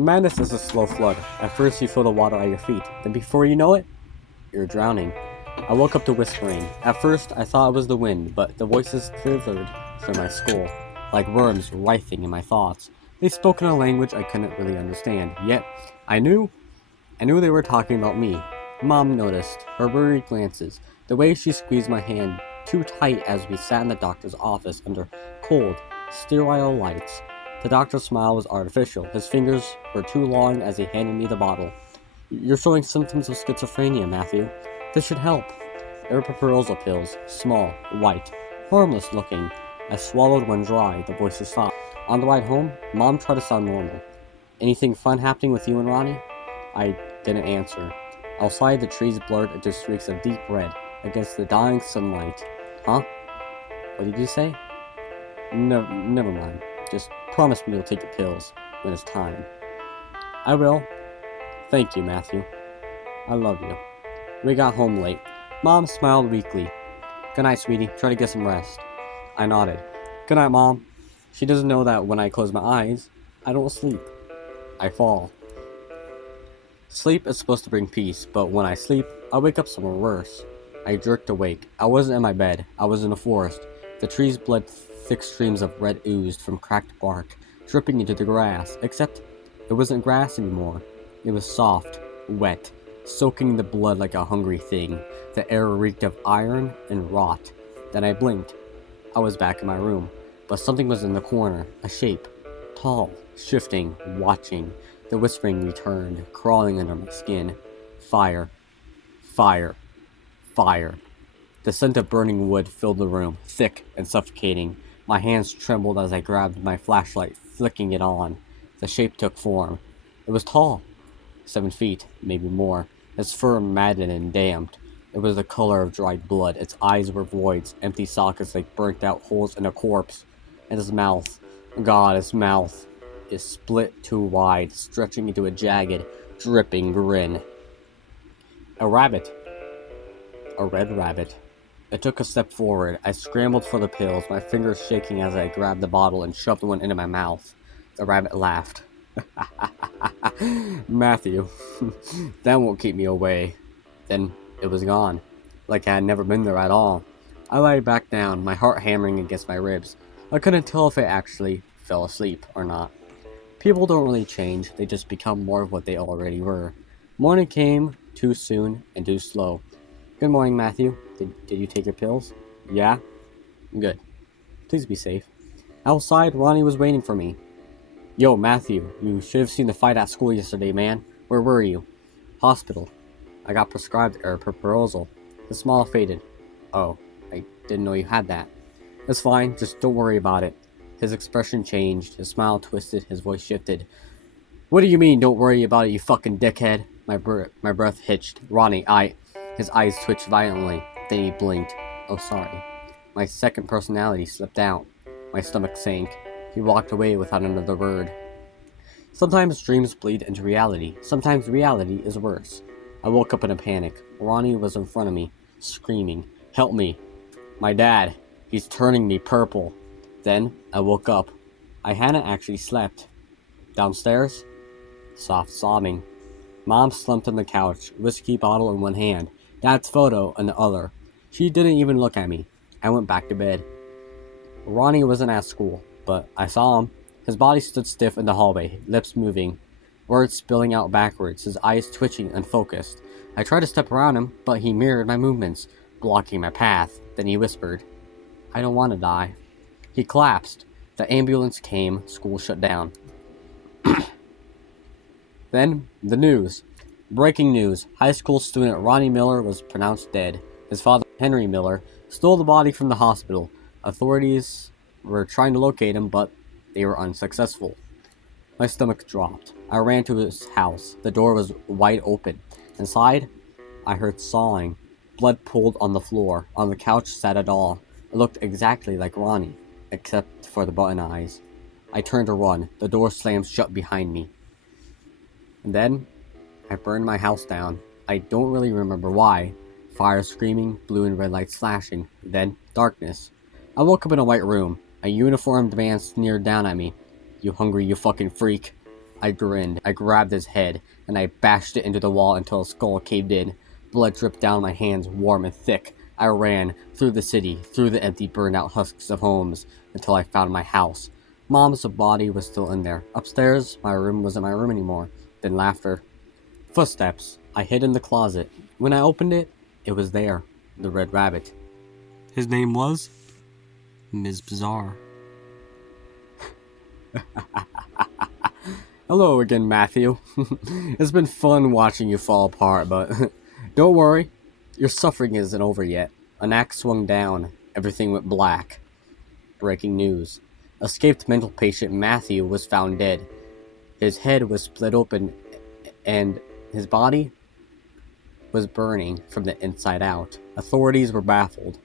Madness is a slow flood. At first you feel the water at your feet, then before you know it, you're drowning. I woke up to whispering. At first I thought it was the wind, but the voices slithered through my skull, like worms writhing in my thoughts. They spoke in a language I couldn't really understand, yet I knew they were talking about me. Mom noticed, her worried glances, the way she squeezed my hand too tight as we sat in the doctor's office under cold, sterile lights. The doctor's smile was artificial. His fingers were too long as he handed me the bottle. You're showing symptoms of schizophrenia, Matthew. This should help. Aripiprazole pills, small, white, harmless looking. I swallowed one dry, the voices stopped. On the ride home, Mom tried to sound normal. Anything fun happening with you and Ronnie? I didn't answer. Outside, the trees blurred into streaks of deep red against the dying sunlight. Huh? What did you say? No, never mind. Just promise me you'll take the pills when it's time. I will. Thank you, Matthew. I love you. We got home late. Mom smiled weakly. Good night, sweetie. Try to get some rest. I nodded. Good night, Mom. She doesn't know that when I close my eyes, I don't sleep. I fall. Sleep is supposed to bring peace, but when I sleep, I wake up somewhere worse. I jerked awake. I wasn't in my bed. I was in a forest. The trees bled thick streams of red oozed from cracked bark, dripping into the grass, except it wasn't grass anymore. It was soft, wet, soaking the blood like a hungry thing. The air reeked of iron and rot. Then I blinked. I was back in my room, but something was in the corner, a shape, tall, shifting, watching. The whispering returned, crawling under my skin. Fire. Fire. Fire. The scent of burning wood filled the room, thick and suffocating. My hands trembled as I grabbed my flashlight, flicking it on. The shape took form. It was tall. 7 feet, maybe more. Its fur matted and damped. It was the color of dried blood. Its eyes were voids, empty sockets like burnt-out holes in a corpse. And his mouth. God, his mouth is split too wide, stretching into a jagged, dripping grin. A rabbit. A red rabbit. I took a step forward. I scrambled for the pills, my fingers shaking as I grabbed the bottle and shoved one into my mouth. The rabbit laughed. Matthew, that won't keep me away. Then it was gone, like I had never been there at all. I lay back down, my heart hammering against my ribs. I couldn't tell if I actually fell asleep or not. People don't really change, they just become more of what they already were. Morning came too soon and too slow. Good morning, Matthew. Did you take your pills? Yeah? Good. Please be safe. Outside, Ronnie was waiting for me. Yo, Matthew, you should have seen the fight at school yesterday, man. Where were you? Hospital. I got prescribed aripiprazole. The smile faded. Oh, I didn't know you had that. It's fine, just don't worry about it. His expression changed, his smile twisted, his voice shifted. What do you mean, don't worry about it, you fucking dickhead? My breath hitched. Ronnie, His eyes twitched violently, then he blinked. Oh, sorry. My second personality slipped out. My stomach sank. He walked away without another word. Sometimes dreams bleed into reality. Sometimes reality is worse. I woke up in a panic. Ronnie was in front of me, screaming, "Help me! My dad! He's turning me purple!" Then I woke up. I hadn't actually slept. Downstairs? Soft sobbing. Mom slumped on the couch, whiskey bottle in one hand, Dad's photo in the other. She didn't even look at me. I went back to bed. Ronnie wasn't at school, but I saw him. His body stood stiff in the hallway, lips moving, words spilling out backwards, his eyes twitching unfocused. I tried to step around him, but he mirrored my movements, blocking my path. Then he whispered, "I don't want to die." He collapsed. The ambulance came, school shut down. Then, the news. Breaking news. High school student Ronnie Miller was pronounced dead. His father, Henry Miller, stole the body from the hospital. Authorities were trying to locate him, but they were unsuccessful. My stomach dropped. I ran to his house. The door was wide open. Inside, I heard sawing. Blood pooled on the floor. On the couch sat a doll. It looked exactly like Ronnie, except for the button eyes. I turned to run. The door slammed shut behind me. And then, I burned my house down. I don't really remember why. Fire screaming, blue and red lights flashing. Then, darkness. I woke up in a white room. A uniformed man sneered down at me. "You hungry, you fucking freak?" I grinned. I grabbed his head, and I bashed it into the wall until his skull caved in. Blood dripped down my hands, warm and thick. I ran through the city, through the empty, burned-out husks of homes, until I found my house. Mom's body was still in there. Upstairs, my room wasn't my room anymore. Then laughter. Footsteps. I hid in the closet. When I opened it, it was there. The Red Rabbit. His name was Ms. Bizarre. Hello again, Matthew. It's been fun watching you fall apart, but don't worry. Your suffering isn't over yet. An axe swung down. Everything went black. Breaking news. Escaped mental patient Matthew was found dead. His head was split open and his body was burning from the inside out. Authorities were baffled.